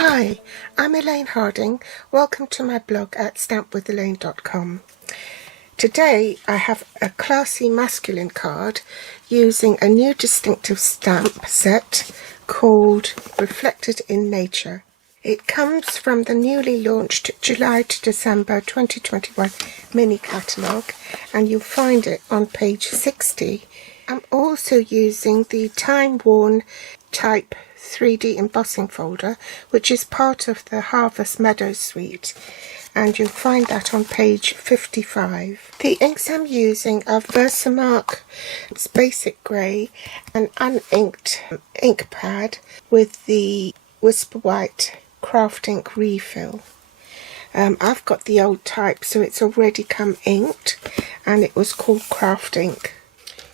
Hi, I'm Elaine Harding. Welcome to my blog at stampwithelaine.com. Today I have a classy masculine card using a new distinctive stamp set called Reflected in Nature. It comes from the newly launched July to December 2021 mini catalogue, and you'll find it on page 60. I'm also using the time-worn type 3D embossing folder, which is part of the Harvest Meadows suite, and you'll find that on page 55. The inks I'm using are Versamark Basic Grey, an uninked ink pad with the Whisper White Craft Ink refill. I've got the old type, so it's already come inked, and it was called Craft Ink.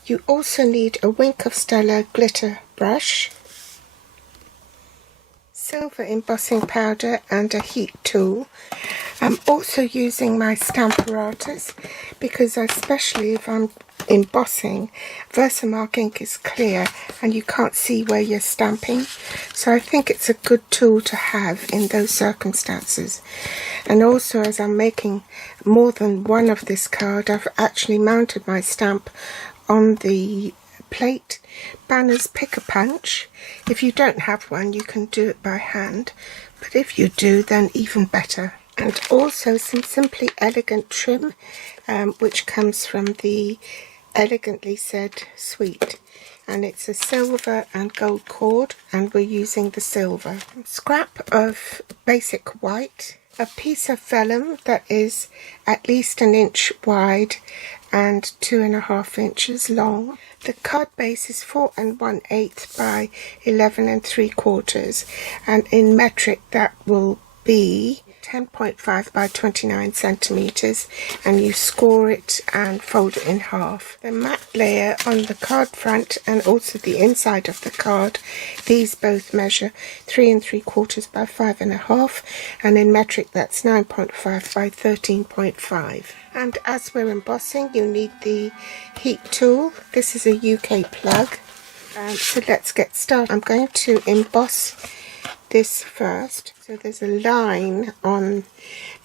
You also need a Wink of Stella glitter brush, silver embossing powder and a heat tool. I'm also using my Stamparatus because, especially if I'm embossing, Versamark ink is clear and you can't see where you're stamping, so I think it's a good tool to have in those circumstances. And also, as I'm making more than one of this card, I've actually mounted my stamp on the plate. Banners Pick-a-Punch. If you don't have one, you can do it by hand, but if you do, then even better. And also some Simply Elegant trim, which comes from the Elegantly Said suite, and it's a silver and gold cord, and we're using the silver. Scrap of basic white, a piece of vellum that is at least 1 inch wide and 2.5 inches long. The card base is 4 1/8 by 11 3/4, and in metric that will be 10.5 by 29 centimeters, and you score it and fold it in half. The matte layer on the card front and also the inside of the card, these both measure 3 3/4 by 5.5, and in metric that's 9.5 by 13.5. And as we're embossing, you need the heat tool. This is a UK plug. So let's get started. I'm going to emboss this first. So there's a line on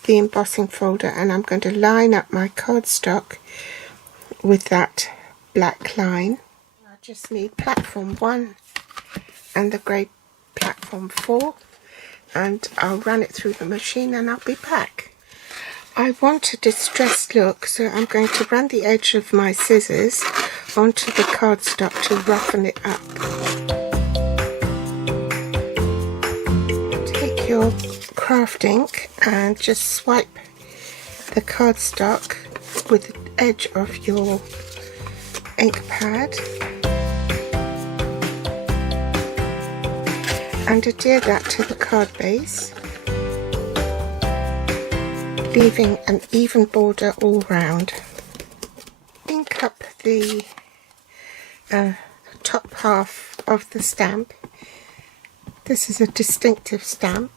the embossing folder, and I'm going to line up my cardstock with that black line. I just need platform 1 and the grey platform 4, and I'll run it through the machine and I'll be back. I want a distressed look, so I'm going to run the edge of my scissors onto the cardstock to roughen it up. Take your craft ink and just swipe the cardstock with the edge of your ink pad and adhere that to the card base, leaving an even border all round. Ink up the top half of the stamp. This is a distinctive stamp,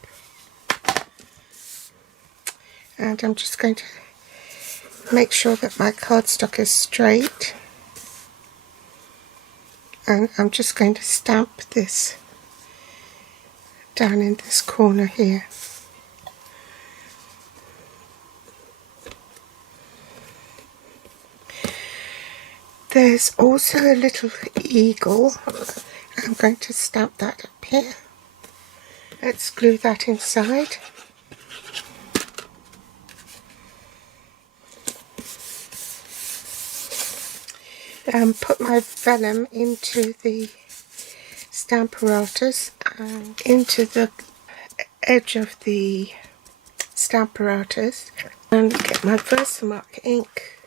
and I'm just going to make sure that my cardstock is straight, and I'm just going to stamp this down in this corner here. There's also a little eagle. I'm going to stamp that up here. Let's glue that inside. Put my vellum into the Stamparatus and into the edge of the Stamparatus, and get my Versamark ink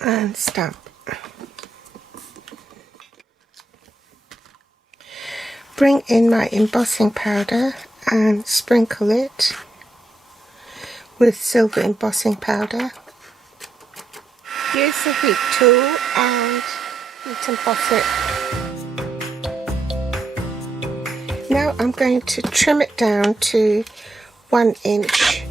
and stamp. Bring in my embossing powder and sprinkle it with silver embossing powder. Use the heat tool and heat emboss it. Now I'm going to trim it down to 1 inch.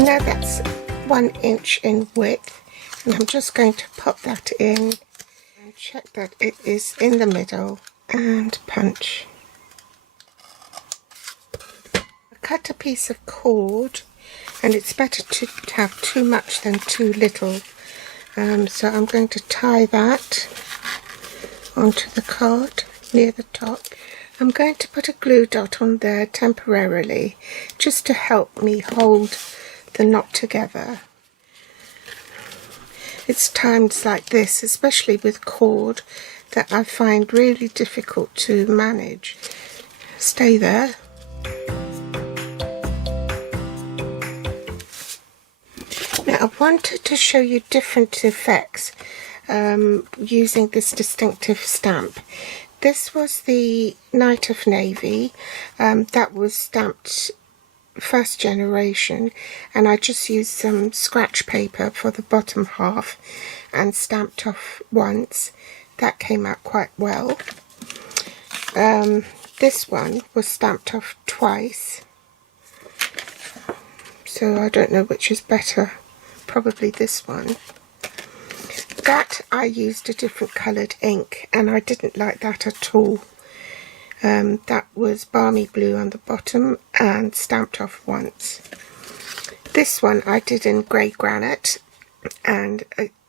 So now that's 1 inch in width, and I'm just going to pop that in and check that it is in the middle and punch. Cut a piece of cord, and it's better to have too much than too little, so I'm going to tie that onto the card near the top. I'm going to put a glue dot on there temporarily just to help me hold the knot together. It's times like this, especially with cord, that I find really difficult to manage. Stay there. Now I wanted to show you different effects using this distinctive stamp. This was the Knight of Navy, that was stamped first generation, and I just used some scratch paper for the bottom half and stamped off once. That came out quite well. This one was stamped off twice, so I don't know which is better. Probably this one. That I used a different coloured ink, and I didn't like that at all. That was balmy blue on the bottom and stamped off once. This one I did in grey granite, and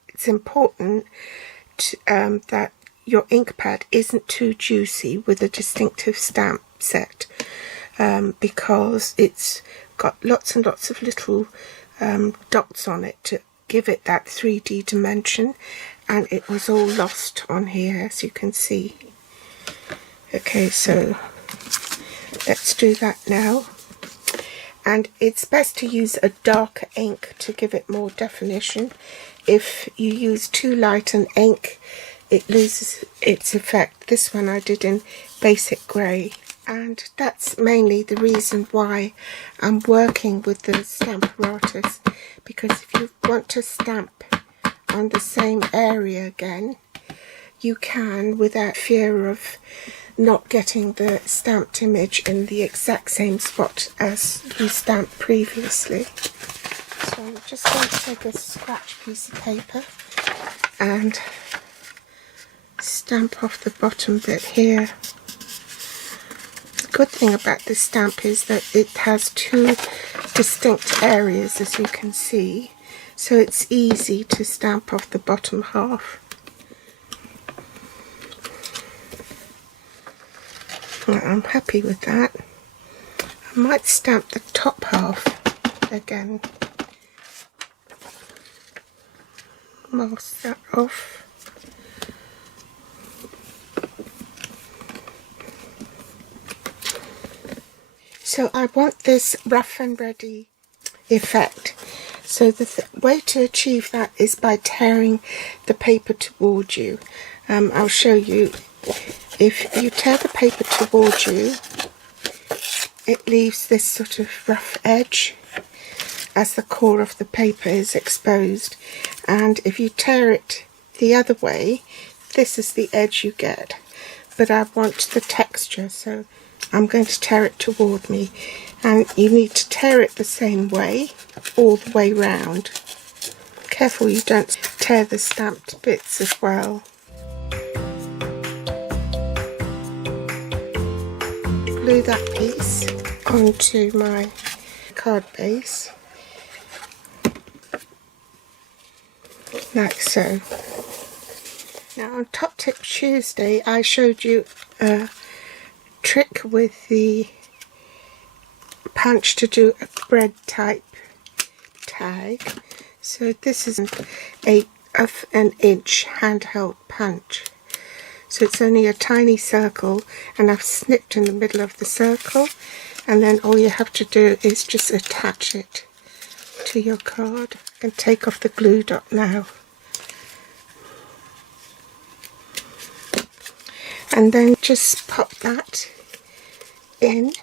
it's important that your ink pad isn't too juicy with a distinctive stamp set, because it's got lots and lots of little dots on it to give it that 3D dimension, and it was all lost on here, as you can see. Okay, so let's do that now. And it's best to use a darker ink to give it more definition. If you use too light an ink, it loses its effect. This one I did in basic grey, and that's mainly the reason why I'm working with the Stamparatus, because if you want to stamp on the same area again, you can without fear of not getting the stamped image in the exact same spot as you stamped previously. So I'm just going to take a scratch piece of paper and stamp off the bottom bit here. The good thing about this stamp is that it has two distinct areas, as you can see, so it's easy to stamp off the bottom half. I'm happy with that. I might stamp the top half again. Mask that off. So I want this rough and ready effect. So the way to achieve that is by tearing the paper towards you. I'll show you. If you tear the paper towards you, it leaves this sort of rough edge as the core of the paper is exposed. And if you tear it the other way, this is the edge you get. But I want the texture, so I'm going to tear it toward me. And you need to tear it the same way, all the way round. Careful you don't tear the stamped bits as well. Glue that piece onto my card base, like so. Now on Top Tip Tuesday I showed you a trick with the punch to do a bread type tag. So this is an inch handheld punch. So it's only a tiny circle, and I've snipped in the middle of the circle, and then all you have to do is just attach it to your card and take off the glue dot now. And then just pop that in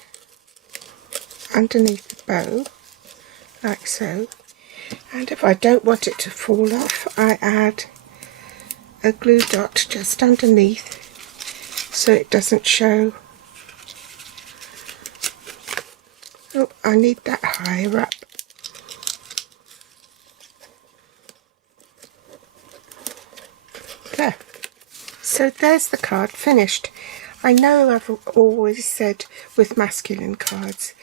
underneath the bow, like so. And if I don't want it to fall off, I add a glue dot just underneath so it doesn't show. Oh, I need that higher up. So there's the card finished. I know I've always said with masculine cards,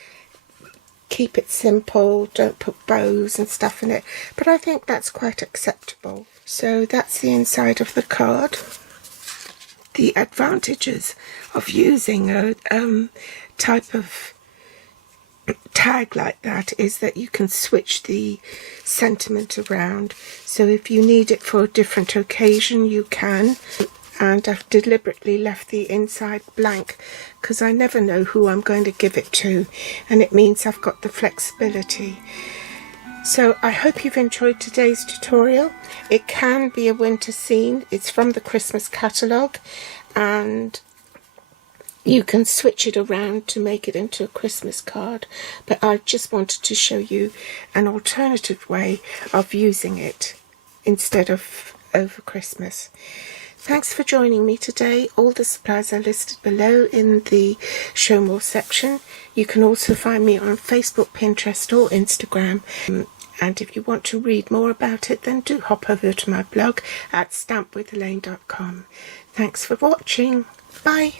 keep it simple, don't put bows and stuff in it, but I think that's quite acceptable. So that's the inside of the card. The advantages of using a type of tag like that is that you can switch the sentiment around, so if you need it for a different occasion you can. And I've deliberately left the inside blank because I never know who I'm going to give it to, and it means I've got the flexibility. So I hope you've enjoyed today's tutorial. It can be a winter scene. It's from the Christmas catalogue, and you can switch it around to make it into a Christmas card, but I just wanted to show you an alternative way of using it instead of over Christmas. Thanks for joining me today. All the supplies are listed below in the Show More section. You can also find me on Facebook, Pinterest or Instagram. And if you want to read more about it, then do hop over to my blog at stampwithelaine.com. Thanks for watching. Bye.